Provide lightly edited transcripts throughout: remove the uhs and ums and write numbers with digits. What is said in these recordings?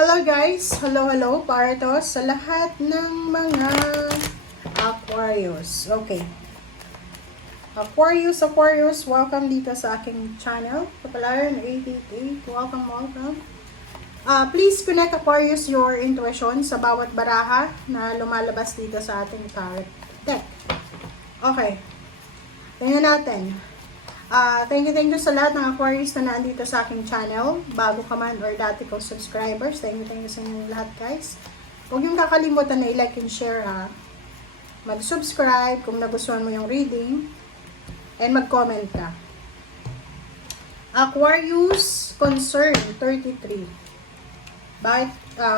Hello guys! Hello para to sa lahat ng mga Aquarius. Okay. Aquarius, welcome dito sa aking channel. Kapalaran 888, welcome. Please connect Aquarius your intuition sa bawat baraha na lumalabas dito sa ating tarot deck. Okay. Tingnan natin. Thank you sa lahat ng Aquarius na nandito sa aking channel. Bago ka man or dati kong subscribers. Thank you sa inyo lahat guys. Huwag yung kakalimutan na i-like and share ha. Mag-subscribe kung nagustuhan mo yung reading. And mag-comment ka. Aquarius concern 33. Bakit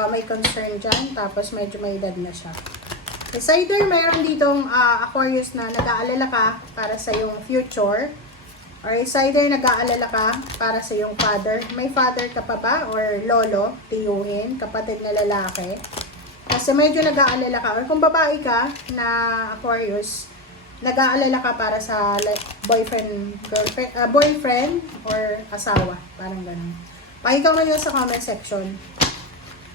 may concern dyan? Tapos medyo may edad na siya. It's either mayroon ditong Aquarius na nag-aalala ka para sa yung future. Or it's either nag-aalala ka para sa iyong father. May father ka pa ba? Or lolo, tiyuhin, kapatid na lalaki. Kasi medyo nag-aalala ka. Or kung babae ka na Aquarius, nag-aalala ka para sa boyfriend, girlfriend, boyfriend or asawa. Parang ganun. Pakita mo nyo sa comment section.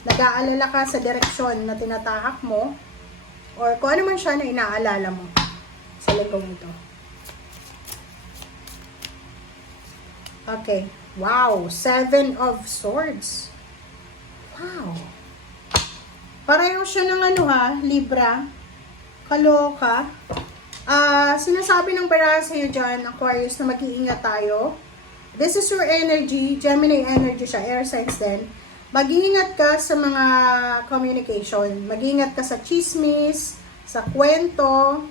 Nag-aalala ka sa direksyon na tinatahak mo. Or kung ano man siya na inaalala mo sa linggong ito. Okay. Wow. 7 of Swords. Wow. Pareho siya ng ano ha, Libra. Kaloka. Sinasabi ng baraha sa'yo dyan, Aquarius, na mag-iingat tayo. This is your energy. Gemini energy siya. Air signs din. Mag-iingat ka sa mga communication. Mag-iingat ka sa chismis, sa kwento.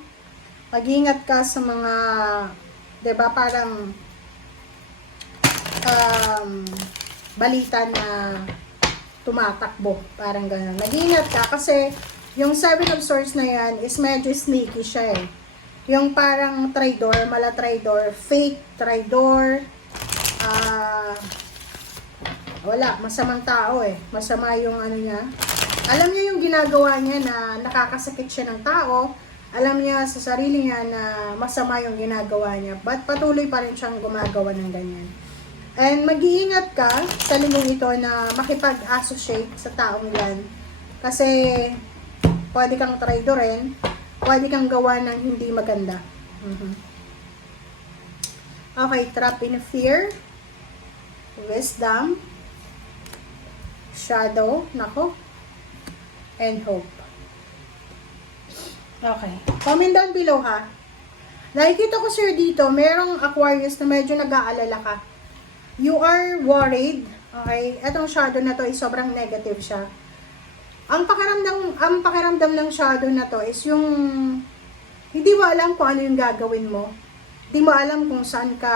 Mag-iingat ka sa mga, diba, parang balita na tumatakbo. Parang gano'n. Mag-ingat ka kasi yung 7 of Swords na yan is medyo sneaky siya eh. Yung parang traidor, mala-traidor, fake traidor, wala, masamang tao eh. Masama yung ano niya. Alam niya yung ginagawa niya na nakakasakit siya ng tao. Alam niya sa sarili niya na masama yung ginagawa niya. But patuloy pa rin siyang gumagawa ng ganyan. And mag-iingat ka sa linggong ito na makipag-associate sa taong yan. Kasi pwede kang traidorin, pwede kang gawa ng hindi maganda. Okay, trap in fear, wisdom, shadow, nako, and hope. Okay, comment down below ha. Nakikita ko sir dito, merong Aquarius na medyo nag-aalala ka. You are worried. Okay? Etong shadow na to is sobrang negative siya. Ang pakiramdam ng shadow na to is yung hindi mo alam kung ano yung gagawin mo. Hindi mo alam kung saan ka,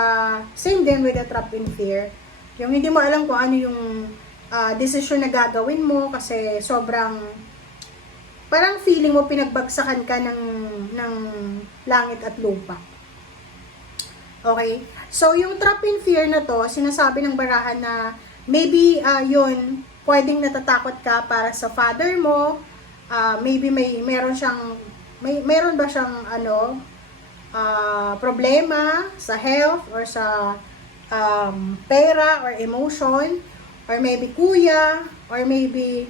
same din with the trap in fear. Yung hindi mo alam kung ano yung decision na gagawin mo kasi sobrang parang feeling mo pinagbagsakan ka ng langit at lupa. Okay? So, yung trap in fear na to, sinasabi ng barahan na maybe yun, pwedeng natatakot ka para sa father mo. Maybe meron ba siyang problema sa health or sa pera or emotion. Or maybe kuya. Or maybe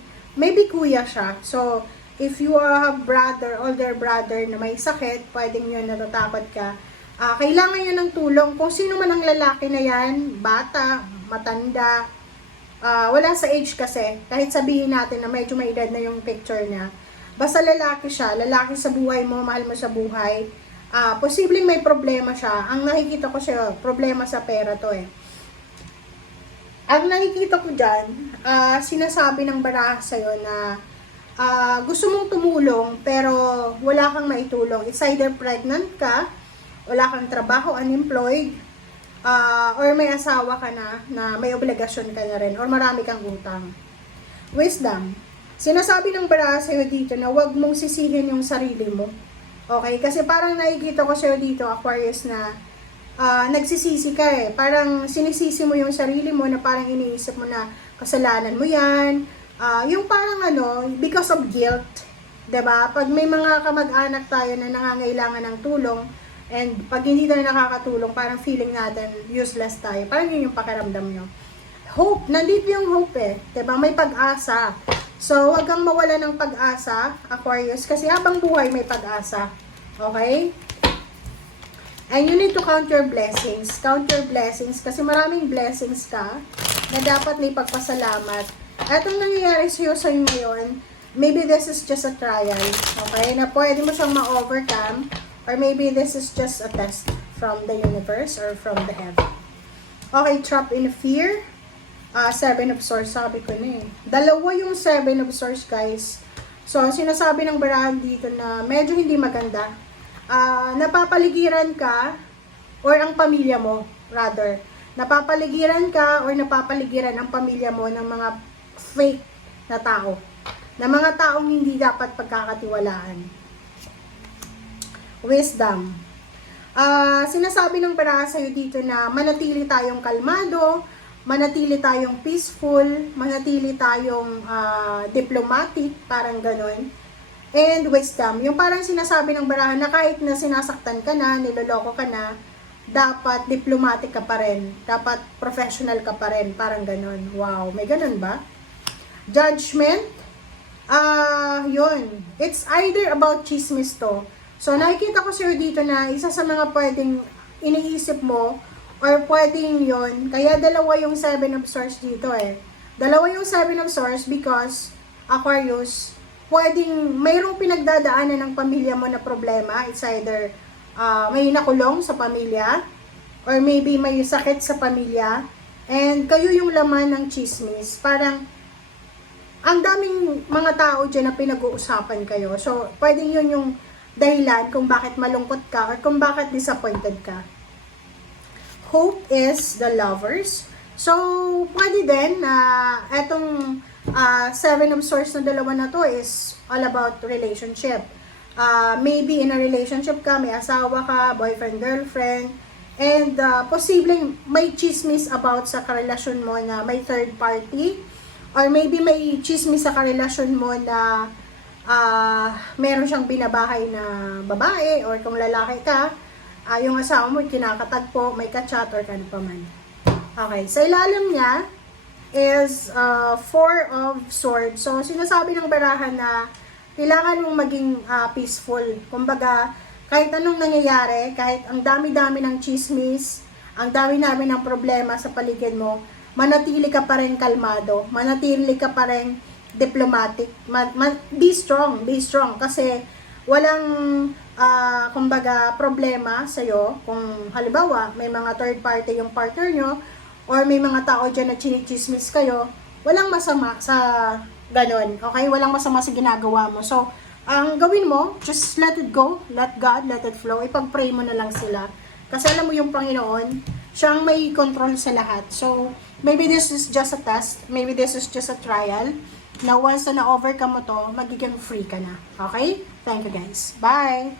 kuya siya. So, if you have older brother na may sakit, pwedeng yun natatakot ka. Kailangan nyo ng tulong. Kung sino man ang lalaki na yan, bata, matanda, wala sa age kasi. Kahit sabihin natin na medyo may edad na yung picture niya. Basta lalaki siya, lalaki sa buhay mo, mahal mo sa buhay. Posibleng may problema siya. Ang nakikita ko siya, problema sa pera to eh. Ang nakikita ko dyan, sinasabi ng baraha sa'yo na gusto mong tumulong pero wala kang maitulong. It's either pregnant ka, wala kang trabaho, unemployed, or may asawa ka na may obligasyon ka na rin, or marami kang utang. Wisdom. Sinasabi ng baraha sa'yo dito na huwag mong sisihin yung sarili mo. Okay? Kasi parang nakikita ko sa'yo dito, Aquarius, na nagsisisi ka eh. Parang sinisisi mo yung sarili mo na parang iniisip mo na kasalanan mo yan. Yung parang because of guilt. Diba? Pag may mga kamag-anak tayo na nangangailangan ng tulong, and pag hindi tayo nakakatulong, parang feeling natin useless tayo. Parang yun yung pakiramdam nyo. Hope, nandito yung hope eh. Diba? May pag-asa. So, wag kang mawala ng pag-asa, Aquarius, kasi habang buhay may pag-asa. Okay? And you need to count your blessings. Count your blessings kasi maraming blessings ka na dapat may pagpasalamat. Etong nangyayari sa'yo ngayon, maybe this is just a trial. Okay? Na pwede mo siyang ma-overcome, or maybe this is just a test from the universe or from the heaven. Okay, trapped in fear. Seven of Swords, sabi ko na eh. Dalawa yung Seven of Swords, guys. So, sinasabi ng barahan dito na medyo hindi maganda. Napapaligiran ka, or ang pamilya mo, rather. Napapaligiran ka, or napapaligiran ang pamilya mo ng mga fake na tao. Na mga taong hindi dapat pagkakatiwalaan. Wisdom. Sinasabi ng barahan sa'yo dito na manatili tayong kalmado, manatili tayong peaceful, manatili tayong diplomatic, parang ganon. And wisdom, yung parang sinasabi ng barahan na kahit na sinasaktan ka na, niloloko ka na, dapat diplomatic ka pa rin, dapat professional ka pa rin, parang ganon. Wow, may ganon ba? Judgment, yun, it's either about chismis to. So, nakikita ko sa'yo dito na isa sa mga pwedeng iniisip mo, or pwedeng yun, kaya dalawa yung Seven of Swords dito eh. Dalawa yung Seven of Swords because, Aquarius, pwedeng mayroong pinagdadaanan ng pamilya mo na problema. It's either may nakulong sa pamilya, or maybe may sakit sa pamilya, and kayo yung laman ng chismis. Parang, ang daming mga tao dyan na pinag-uusapan kayo. So, pwedeng yun yung dahilan kung bakit malungkot ka, or kung bakit disappointed ka. Hope is the Lovers. So, pwede din na etong Seven of Swords na dalawa na to is all about relationship. Maybe in a relationship ka, may asawa ka, boyfriend, girlfriend, and posibleng may chismis about sa karelasyon mo na may third party, or maybe may chismis sa karelasyon mo na meron siyang binabahay na babae, or kung lalaki ka, yung asawa mo kinakatagpo, may kachat, or kano pa man. Okay, sa ilalim niya is Four of Swords. So, sinasabi ng barahan na kailangan mong maging peaceful. Kumbaga, kahit anong nangyayari, kahit ang dami-dami ng chismis, ang dami-dami ng problema sa paligid mo, manatili ka pa rin kalmado, manatili ka pa rin diplomatic, be strong, kasi walang kumbaga problema sa'yo kung halimbawa may mga third party yung partner nyo, or may mga tao dyan na chinichismis kayo, walang masama sa ganon, okay? Walang masama sa ginagawa mo. So, ang gawin mo, just let it go, let God, let it flow, ipag-pray mo na lang sila. Kasi alam mo yung Panginoon, siyang may control sa lahat. So, maybe this is just a test, maybe this is just a trial, na once na na-overcome mo to, magiging free ka na. Okay? Thank you guys. Bye!